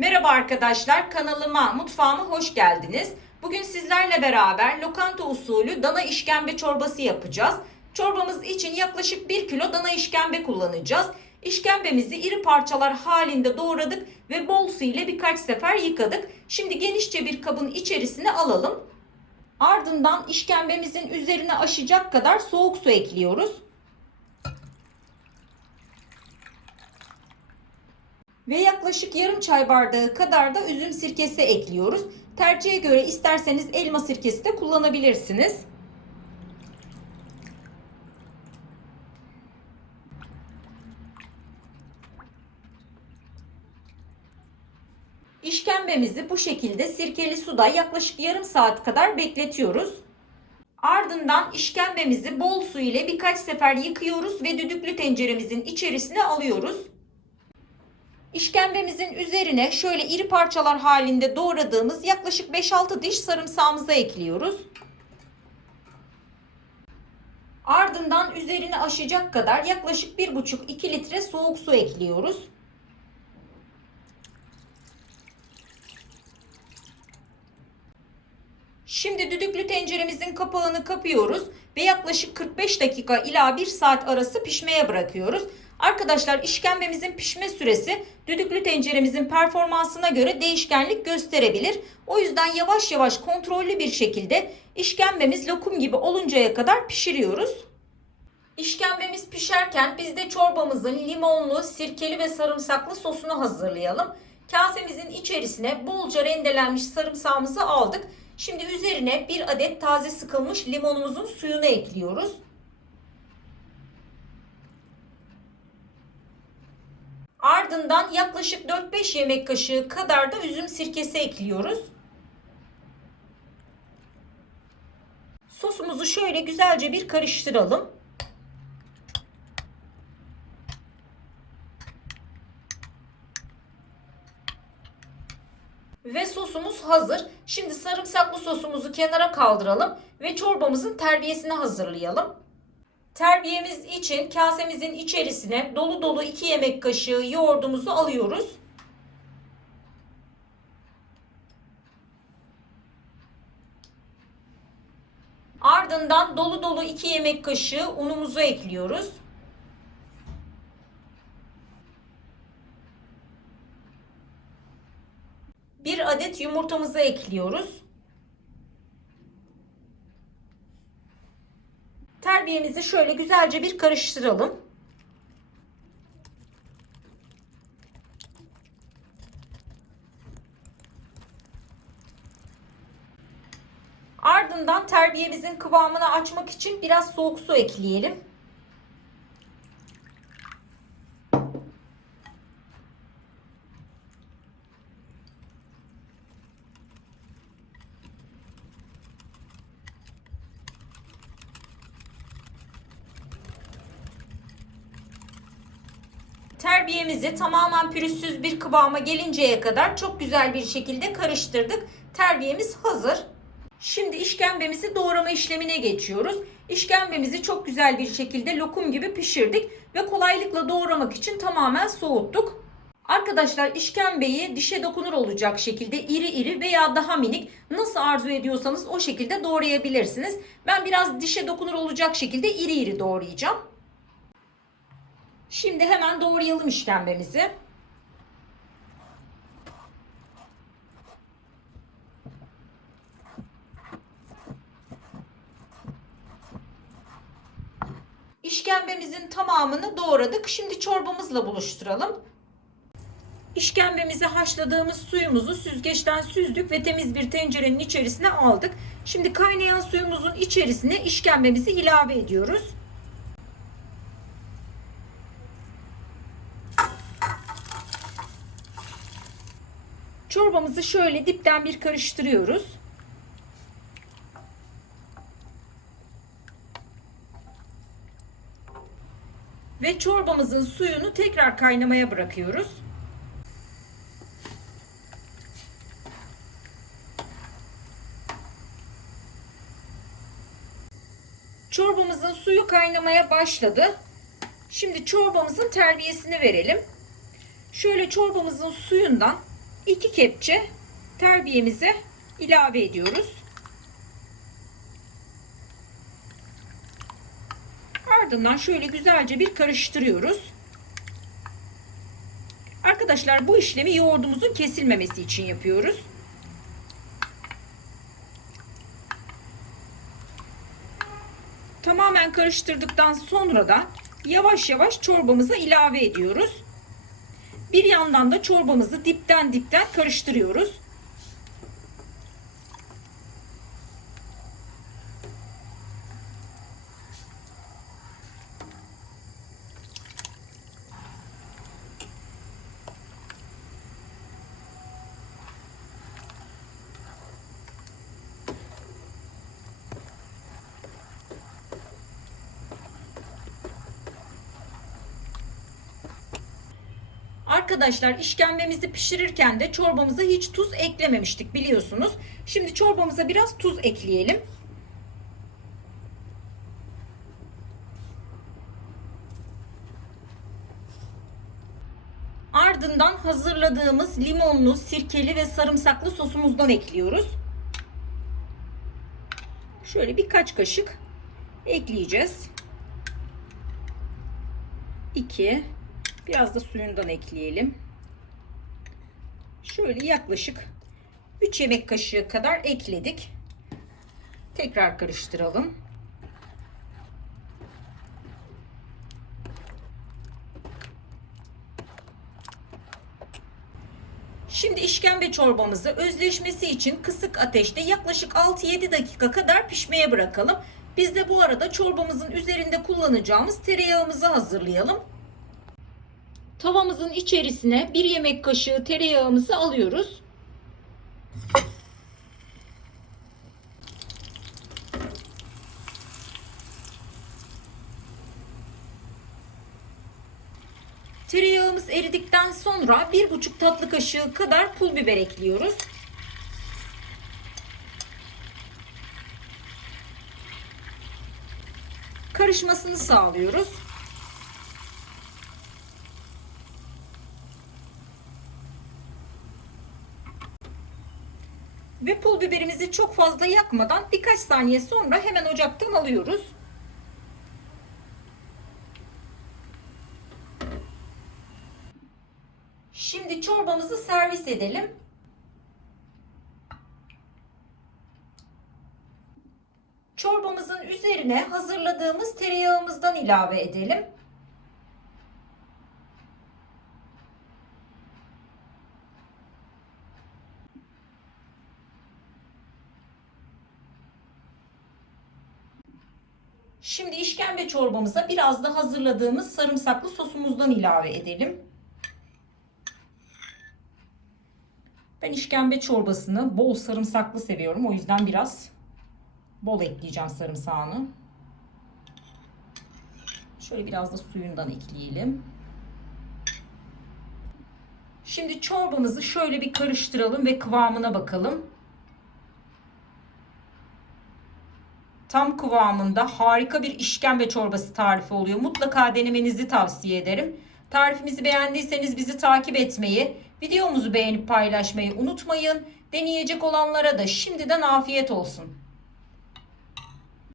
Merhaba arkadaşlar, kanalıma, mutfağıma hoş geldiniz. Bugün sizlerle beraber lokanta usulü dana işkembe çorbası yapacağız. Çorbamız için yaklaşık 1 kilo dana işkembe kullanacağız. İşkembemizi iri parçalar halinde doğradık ve bol su ile birkaç sefer yıkadık. Şimdi genişçe bir kabın içerisine alalım. Ardından işkembemizin üzerine aşacak kadar soğuk su ekliyoruz. Ve yaklaşık yarım çay bardağı kadar da üzüm sirkesi ekliyoruz. Tercihe göre isterseniz elma sirkesi de kullanabilirsiniz. İşkembemizi bu şekilde sirkeli suda yaklaşık yarım saat kadar bekletiyoruz. Ardından işkembemizi bol su ile birkaç sefer yıkıyoruz ve düdüklü tenceremizin içerisine alıyoruz. İşkembemizin üzerine şöyle iri parçalar halinde doğradığımız yaklaşık 5-6 diş sarımsağımızı ekliyoruz. Ardından üzerine aşacak kadar yaklaşık 1,5-2 litre soğuk su ekliyoruz. Şimdi düdüklü tenceremizin kapağını kapıyoruz ve yaklaşık 45 dakika ila 1 saat arası pişmeye bırakıyoruz. Arkadaşlar işkembemizin pişme süresi düdüklü tenceremizin performansına göre değişkenlik gösterebilir. O yüzden yavaş yavaş kontrollü bir şekilde işkembemiz lokum gibi oluncaya kadar pişiriyoruz. İşkembemiz pişerken biz de çorbamızın limonlu, sirkeli ve sarımsaklı sosunu hazırlayalım. Kasemizin içerisine bolca rendelenmiş sarımsağımızı aldık. Şimdi üzerine bir adet taze sıkılmış limonumuzun suyunu ekliyoruz. Ardından yaklaşık 4-5 yemek kaşığı kadar da üzüm sirkesi ekliyoruz. Sosumuzu şöyle güzelce bir karıştıralım. Ve sosumuz hazır. Şimdi sarımsaklı sosumuzu kenara kaldıralım ve çorbamızın terbiyesini hazırlayalım. Terbiyemiz için kasemizin içerisine dolu dolu 2 yemek kaşığı yoğurdumuzu alıyoruz. Ardından dolu dolu 2 yemek kaşığı unumuzu ekliyoruz. Bir adet yumurtamızı ekliyoruz. Terbiyemizi şöyle güzelce bir karıştıralım. Ardından terbiyemizin kıvamını açmak için biraz soğuk su ekleyelim. Terbiyemizi tamamen pürüzsüz bir kıvama gelinceye kadar çok güzel bir şekilde karıştırdık. Terbiyemiz hazır. Şimdi işkembemizi doğrama işlemine geçiyoruz. İşkembemizi çok güzel bir şekilde lokum gibi pişirdik ve kolaylıkla doğramak için tamamen soğuttuk. Arkadaşlar işkembeyi dişe dokunur olacak şekilde iri iri veya daha minik nasıl arzu ediyorsanız o şekilde doğrayabilirsiniz. Ben biraz dişe dokunur olacak şekilde iri iri doğrayacağım. Şimdi hemen doğrayalım işkembemizi. İşkembemizin tamamını doğradık. Şimdi çorbamızla buluşturalım. İşkembemizi haşladığımız suyumuzu süzgeçten süzdük ve temiz bir tencerenin içerisine aldık. Şimdi kaynayan suyumuzun içerisine işkembemizi ilave ediyoruz. Çorbamızı şöyle dipten bir karıştırıyoruz. Ve çorbamızın suyunu tekrar kaynamaya bırakıyoruz. Çorbamızın suyu kaynamaya başladı. Şimdi çorbamızın terbiyesini verelim. Şöyle çorbamızın suyundan 2 kepçe terbiyemize ilave ediyoruz. Ardından şöyle güzelce bir karıştırıyoruz. Arkadaşlar bu işlemi yoğurdumuzun kesilmemesi için yapıyoruz. Tamamen karıştırdıktan sonra da yavaş yavaş çorbamıza ilave ediyoruz. Bir yandan da çorbamızı dipten dipten karıştırıyoruz. Arkadaşlar işkembemizi pişirirken de çorbamıza hiç tuz eklememiştik biliyorsunuz. Şimdi çorbamıza biraz tuz ekleyelim. Ardından hazırladığımız limonlu, sirkeli ve sarımsaklı sosumuzdan ekliyoruz. Şöyle birkaç kaşık ekleyeceğiz. 2 Biraz da suyundan ekleyelim. Şöyle yaklaşık 3 yemek kaşığı kadar ekledik. Tekrar karıştıralım. Şimdi işkembe çorbamızı özleşmesi için kısık ateşte yaklaşık 6-7 dakika kadar pişmeye bırakalım. Biz de bu arada çorbamızın üzerinde kullanacağımız tereyağımızı hazırlayalım. Tavamızın içerisine bir yemek kaşığı tereyağımızı alıyoruz. Tereyağımız eridikten sonra bir buçuk tatlı kaşığı kadar pul biber ekliyoruz. Karışmasını sağlıyoruz. Ve pul biberimizi çok fazla yakmadan birkaç saniye sonra hemen ocaktan alıyoruz. Şimdi çorbamızı servis edelim. Çorbamızın üzerine hazırladığımız tereyağımızdan ilave edelim. Şimdi işkembe çorbamıza biraz da hazırladığımız sarımsaklı sosumuzdan ilave edelim. Ben işkembe çorbasını bol sarımsaklı seviyorum. O yüzden biraz bol ekleyeceğim sarımsağını. Şöyle biraz da suyundan ekleyelim. Şimdi çorbamızı şöyle bir karıştıralım ve kıvamına bakalım. Tam kıvamında harika bir işkembe çorbası tarifi oluyor. Mutlaka denemenizi tavsiye ederim. Tarifimizi beğendiyseniz bizi takip etmeyi, videomuzu beğenip paylaşmayı unutmayın. Deneyecek olanlara da şimdiden afiyet olsun.